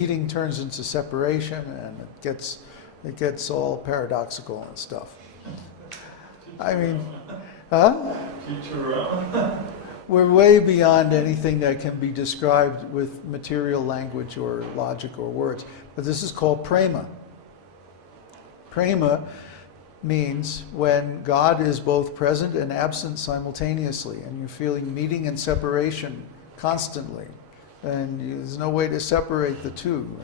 Meeting turns into separation, and it gets all paradoxical and stuff. I mean, huh? We're way beyond anything that can be described with material language or logic or words. But this is called prema. Prema means when God is both present and absent simultaneously, and you're feeling meeting and separation constantly, and there's no way to separate the two.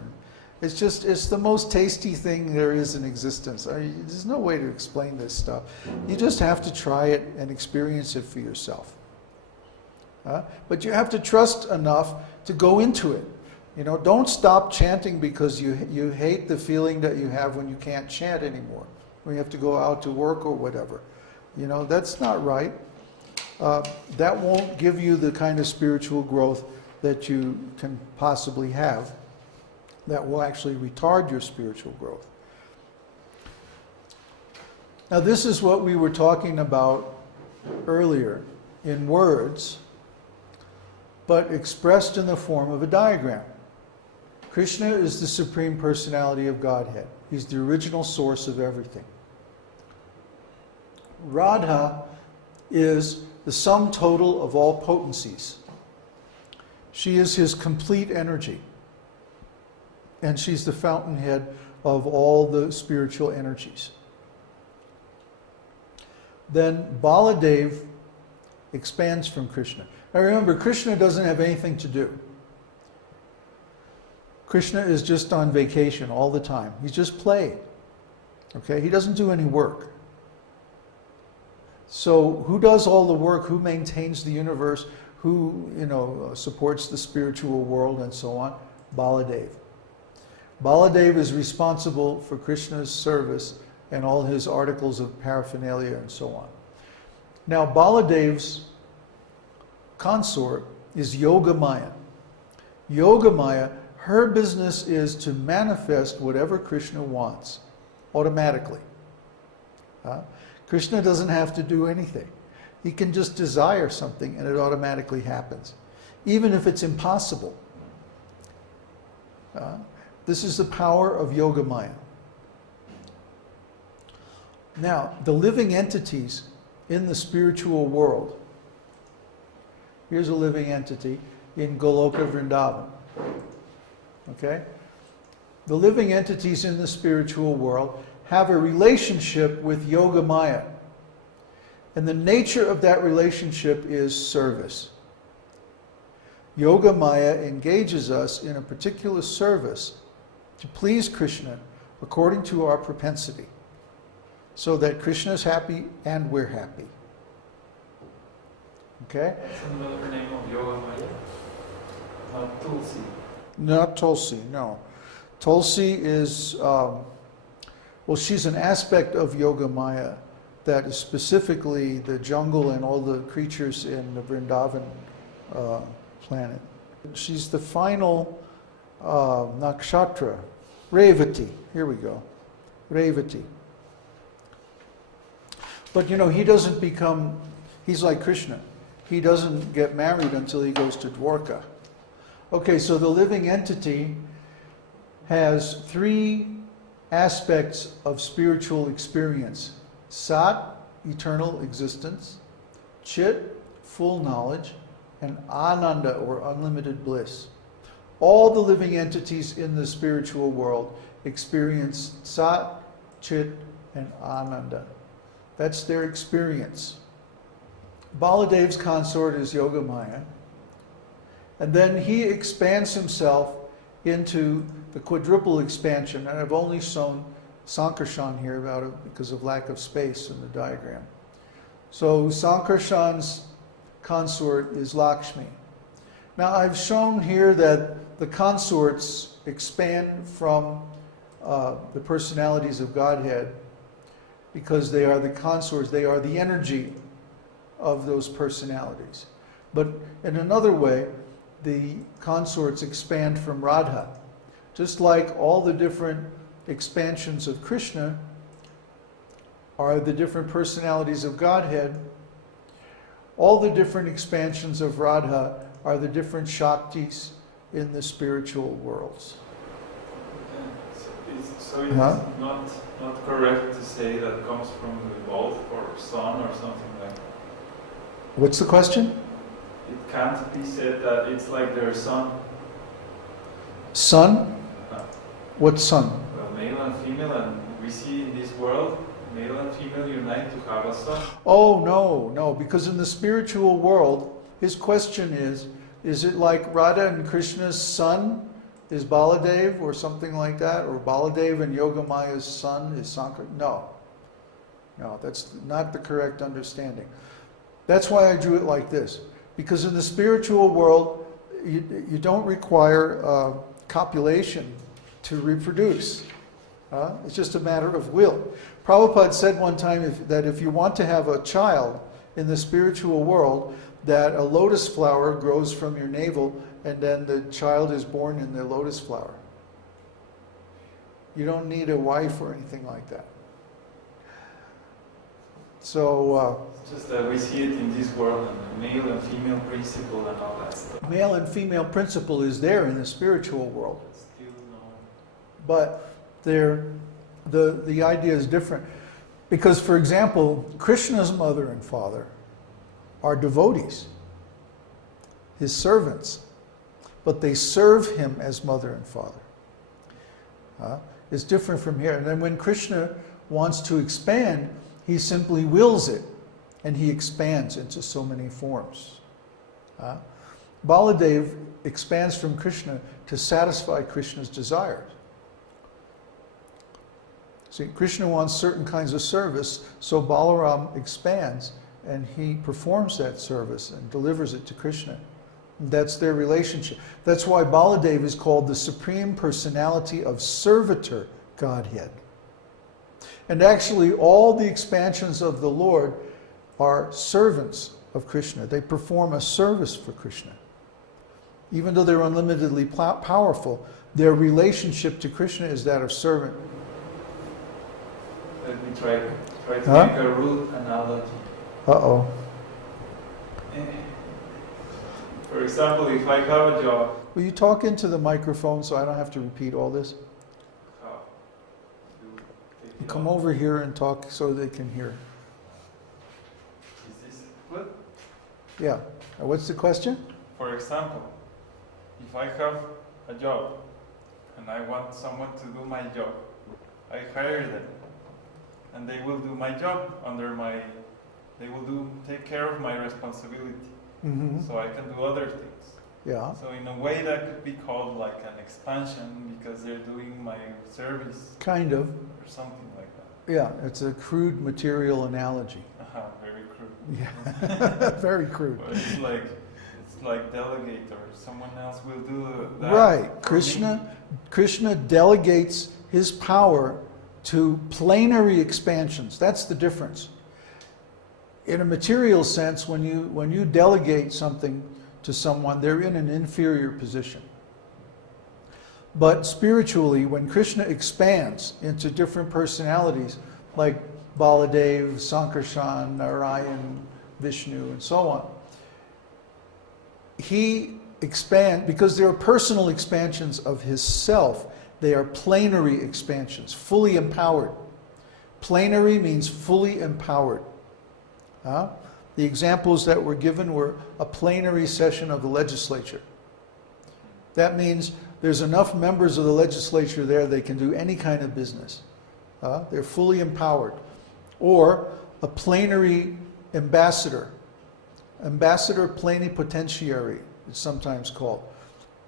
It's the most tasty thing there is in existence. There's no way to explain this stuff. You just have to try it and experience it for yourself. But you have to trust enough to go into it. Don't stop chanting because you hate the feeling that you have when you can't chant anymore, when you have to go out to work or whatever. That's not right. That won't give you the kind of spiritual growth that you can possibly have. That will actually retard your spiritual growth. Now, this is what we were talking about earlier in words, but expressed in the form of a diagram. Krishna is the Supreme Personality of Godhead. He's the original source of everything. Radha is the sum total of all potencies. She is his complete energy. And she's the fountainhead of all the spiritual energies. Then Baladev expands from Krishna. Now remember, Krishna doesn't have anything to do. Krishna is just on vacation all the time. He's just playing. Okay? He doesn't do any work. So who does all the work? Who maintains the universe? Who, supports the spiritual world and so on? Baladev. Baladev is responsible for Krishna's service and all his articles of paraphernalia and so on. Now, Baladev's consort is Yogamaya. Yogamaya, her business is to manifest whatever Krishna wants automatically. Krishna doesn't have to do anything. He can just desire something and it automatically happens, even if it's impossible. This is the power of Yogamaya. Now, the living entities in the spiritual world. Here's a living entity in Goloka Vrindavan. Okay? The living entities in the spiritual world have a relationship with Yogamaya. And the nature of that relationship is service. Yogamaya engages us in a particular service to please Krishna according to our propensity, so that Krishna is happy and we're happy. Okay? What's another name of Yogamaya? Not Tulsi. Not Tulsi, no. Tulsi is, she's an aspect of Yogamaya that is specifically the jungle and all the creatures in the Vrindavan planet. She's the final nakshatra, Revati. Here we go, Revati. But he doesn't become, he's like Krishna. He doesn't get married until he goes to Dwarka. Okay, so the living entity has three aspects of spiritual experience. Sat, eternal existence. Chit, full knowledge. And Ananda, or unlimited bliss. All the living entities in the spiritual world experience Sat, Chit, and Ananda. That's their experience. Baladev's consort is Yogamaya. And then he expands himself into the quadruple expansion. And I've only shown Sankarshan here because of lack of space in the diagram. So Sankarshan's consort is Lakshmi. Now I've shown here that the consorts expand from the personalities of Godhead because they are the consorts, they are the energy of those personalities. But in another way, the consorts expand from Radha. Just like all the different expansions of Krishna are the different personalities of Godhead, all the different expansions of Radha are the different Shaktis in the spiritual worlds. So it is Huh? not correct to say that comes from the both or son or something like that. What's the question? It can't be said that it's like their son. Son? Uh, What son? Well, male and female, and we see in this world, male and female unite to have a son. Oh, no, because in the spiritual world, his question is it like Radha and Krishna's son is Baladev or something like that? Or Baladev and Yogamaya's son is Sankar? No, that's not the correct understanding. That's why I drew it like this. Because in the spiritual world, you don't require copulation to reproduce. It's just a matter of will. Prabhupada said one time that if you want to have a child in the spiritual world, that a lotus flower grows from your navel and then the child is born in the lotus flower. You don't need a wife or anything like that. So, Just that we see it in this world, and the male and female principle and all that stuff. male and female principle is there in the spiritual world. But still no. But the idea is different. Because, for example, Krishna's mother and father are devotees, his servants. But they serve him as mother and father. It's different from here. And then when Krishna wants to expand, he simply wills it, and he expands into so many forms. Baladev expands from Krishna to satisfy Krishna's desires. See, Krishna wants certain kinds of service, so Balaram expands, and he performs that service and delivers it to Krishna. That's their relationship. That's why Baladev is called the Supreme Personality of Servitor Godhead. And actually, all the expansions of the Lord are servants of Krishna. They perform a service for Krishna. Even though they're unlimitedly powerful, their relationship to Krishna is that of servant. Let me try to make a rude analogy. Uh-oh. For example, if I have a job, Will you talk into the microphone so I don't have to repeat all this? how to take it Come off? over here and talk so they can hear. Is this good? Yeah. What's the question? For example, if I have a job and I want someone to do my job, I hire them, and they will do my job take care of my responsibility, Mm-hmm. so I can do other things. Yeah. So in a way that could be called like an expansion, because they're doing my service Kind of. or something like that. Yeah. It's a crude material analogy. Very crude. Yeah. Very crude. But it's like delegate, or someone else will do that. Right. for me. Krishna delegates his power to planary expansions. That's the difference. In a material sense, when you delegate something to someone, they're in an inferior position. But spiritually, when Krishna expands into different personalities, like Baladev, Sankarshan, Narayan, Vishnu, and so on, he expands, because there are personal expansions of his self. They are planary expansions, fully empowered. Planary means fully empowered. The examples that were given were a plenary session of the legislature. That means there's enough members of the legislature there, they can do any kind of business. They're fully empowered. Or a plenary ambassador. Ambassador plenipotentiary, it's sometimes called.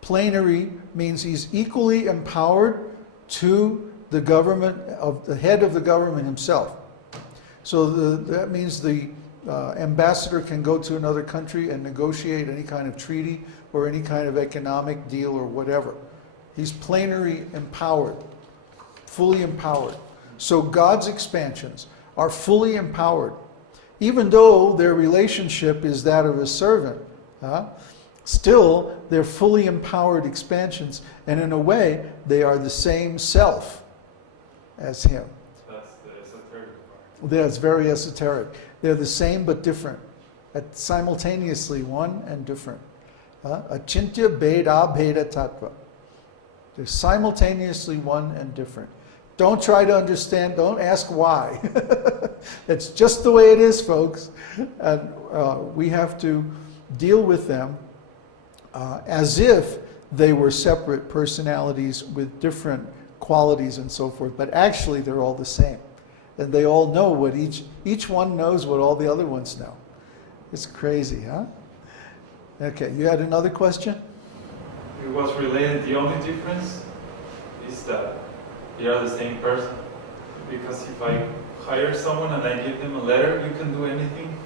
Plenary means he's equally empowered to the government, of the head of the government himself. So that means the ambassador can go to another country and negotiate any kind of treaty or any kind of economic deal or whatever. He's plenary empowered, fully empowered. So God's expansions are fully empowered, even though their relationship is that of a servant. Still, they're fully empowered expansions, and in a way, they are the same self as him. That's the esoteric part. That's very esoteric. They're the same but different, simultaneously one and different. Achintya Bheda Bheda Tattva. They're simultaneously one and different. Don't try to understand. Don't ask why. It's just the way it is, folks. And we have to deal with them as if they were separate personalities with different qualities and so forth. But actually, they're all the same. And they all know what each one knows what all the other ones know. It's crazy, huh? Okay, you had another question? It was related. The only difference is that they are the same person. Because if I hire someone and I give them a letter, you can do anything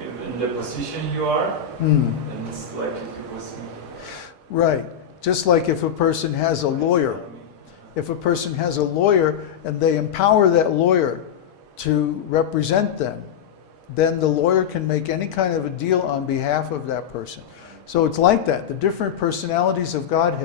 in the position you are, and it's like if it was me. Right. Just like if a person has a lawyer. If a person has a lawyer and they empower that lawyer to represent them, then the lawyer can make any kind of a deal on behalf of that person. So it's like that. The different personalities of Godhead